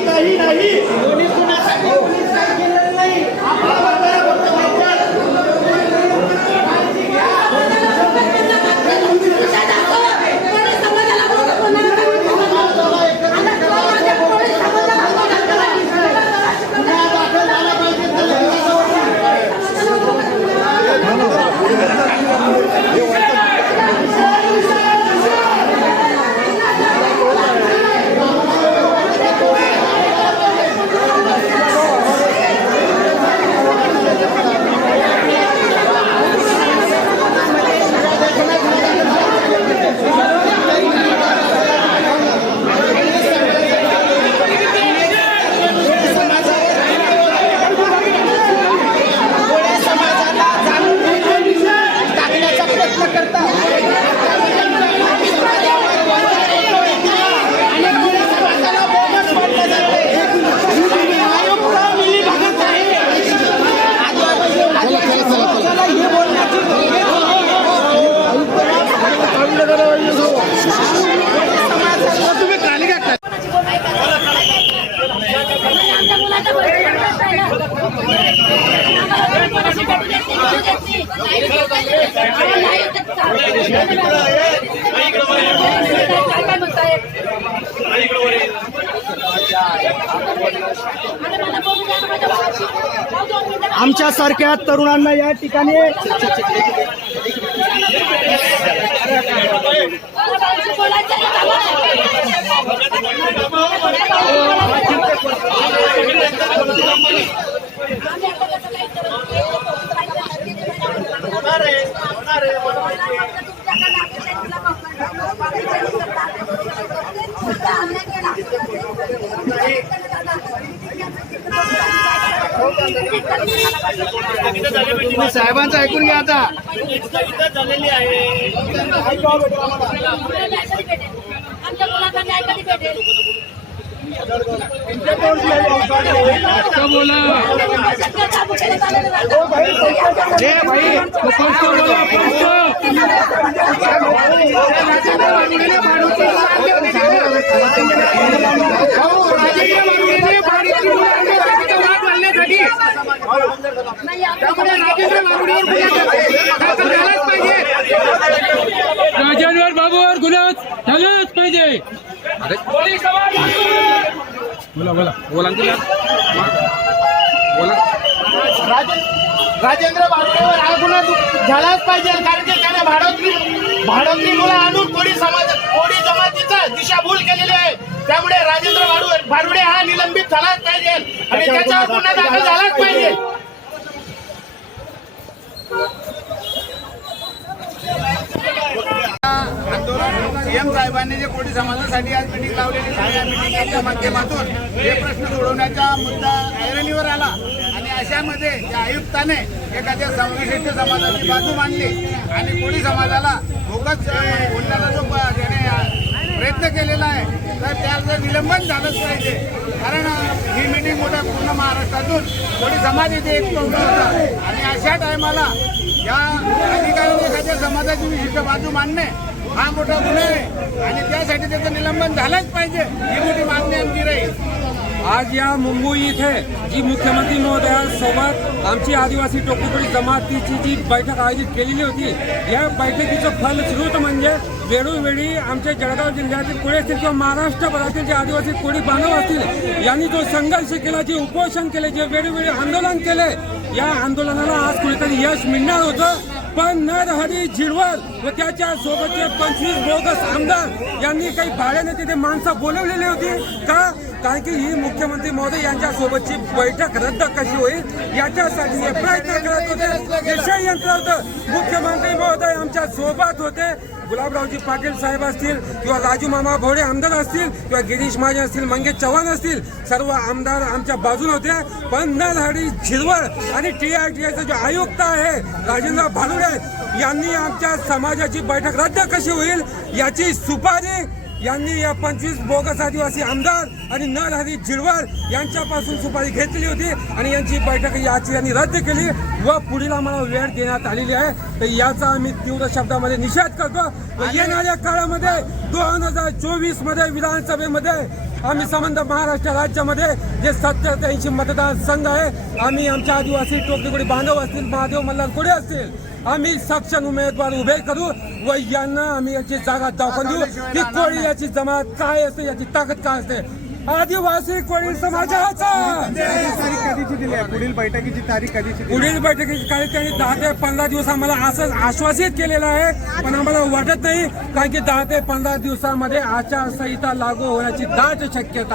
काही नाही कोणी काही नाही आपला बंधारा फक्त वापर. गुन्हा दाखल झाला पाहिजे त्याच्यावर. समाजाला जाणून टाकण्याचा प्रयत्न करतात आणि कोळी समाजाला बोगस मानलं जाते आयुक्त मिलीभगत आहे आदिवासी समाजाला हे बोलण्याची तुम्ही खाली घातला आमच्या सारख्या तरुणांना या ठिकाणी तुम्ही साहेबांचं ऐकून घ्या आता. आमच्या मुलांना न्याय कधी भेटेल राजांवर बाबूवर गुन्हा झालाच पाहिजे. बोला बोला. बोला बोला. राजेंद्र भाटकर हा गुन्हा झालाच पाहिजे. कारण की त्याने भाडोत्री भाडोत्री मुलं आणून कोळी समाज कोळी जमातीचा दिशाभूल केलेली आहे. त्यामुळे राजेंद्र भाडू भारुडे हा निलंबित झालाच पाहिजे. आणि त्याच्यावर गुन्हा दाखल झालाच पाहिजे आंदोलन सीएम साहेबांनी जे कोटी समाजासाठी आज मिटिंग लावलेली आहे या मिटिंगच्या माध्यमातून हे प्रश्न सोडवण्याचा मुद्दा ऐरणीवर आला. आणि अशामध्ये त्या आयुक्ताने एखाद्या संविशिष्ट समाजाची बाजू मांडली आणि कोळी समाजाला भोगत बोलण्याचा जो प- त्याने प्रयत्न केलेला आहे तर त्याचं निलंबन झालंच पाहिजे. कारण ही मिटिंग मोठ्या पूर्ण महाराष्ट्रातून कोळी समाज इथे एक होता आणि अशा टायमाला या अधिकाऱ्यांनी एखाद्या समाजाची विशिष्ट बाजू मांडणे हा मोठा गुन्हा आहे. आणि त्यासाठी त्याचं निलंबन झालंच पाहिजे. ही मोठी मागणी आमची राहील. आज या मुंबई इथे जी मुख्यमंत्री महोदयांसोबत आमची आदिवासी टोपीपडी जमातीची जी बैठक आयोजित केलेली होती या बैठकीचं फलश्रुत म्हणजे वेळोवेळी आमच्या जळगाव जिल्ह्यातील कोळी असतील किंवा महाराष्ट्रभरातील जे आदिवासी कोळी बांधव असतील यांनी जो संघर्ष केला जे उपोषण केले जे वेळोवेळी आंदोलन केले या आंदोलनाला आज कुठेतरी यश मिळणार होतं? पण नरहरी झिडवर व त्याच्या सोबतचे पंचवीस बोगस आमदार यांनी काही भाड्याने तिथे माणसं बोलवलेली होती का? कारण की ही मुख्यमंत्री महोदय यांच्या सोबतची बैठक रद्द कशी होईल याच्यासाठी हे प्रयत्न करत होते. षडयंत्र होतं मुख्यमंत्री महोदय आमच्यासोबत होते. गुलाबरावजी पाटील साहेब असतील किंवा राजू मामा भोडे आमदार असतील किंवा गिरीश महाजन असतील मंगेश चव्हाण असतील सर्व आमदार आमच्या बाजून होते. पण नरहरी झिरवळ आणि टी आर टी आयचा जो आयुक्त आहे राजेंद्र भालुडे यांनी आमच्या समाजाची बैठक रद्द कशी होईल याची सुपारी यांनी या पंचवीस बोगस आदिवासी आमदार आणि नरहरी झिरवळ यांच्यापासून सुपारी घेतली होती आणि यांची बैठक याची यांनी रद्द केली व पुढील आम्हाला वेळ देण्यात आलेली आहे. तर याचा आम्ही तीव्र शब्दामध्ये निषेध करतो. येणाऱ्या काळामध्ये दोन हजार चोवीसमध्ये विधानसभेमध्ये आम्ही संबंध महाराष्ट्र राज्यामध्ये जे सत्तर ते ऐंशी मतदारसंघ आहे आम्ही आमच्या आदिवासी टोकरीकोडी बांधव असतील महादेव मल्हार कोडे असतील आम्ही सक्षम उमेदवार उभे करू व यांना आम्ही याची जागा दाखवून देऊ. की कोळी याची जमात काय असते याची ताकद काय असते आदिवासी कोळी समाजाचा. तारीख कधीची दिली आहे पुढील बैठकीची तारीख कधीची पुढील बैठकीची तारीख त्यांनी दहा ते पंधरा दिवस आम्हाला असं आश्वासित केलेलं आहे. पण आम्हाला वाटत नाही कारण की दहा ते पंधरा दिवसामध्ये आचारसंहिता लागू होण्याची दाट शक्यता आहे.